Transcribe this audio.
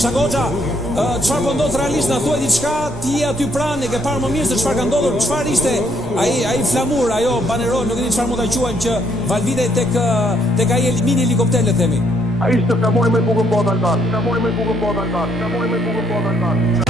Shagoxha, çfarë po ndodh realisht, na thuaj diçka, ti je aty pranë, e ke parë më mirë se çfarë ka ndodhur, çfarë ishte ai flamur, ajo banerol, nuk e di çfarë mund ta quajmë, që valvidej tek ai mini helikopter, le themi. Ai ishte flamuri më i bukur në botë, flamuri më i bukur në botë, flamuri më i bukur në botë.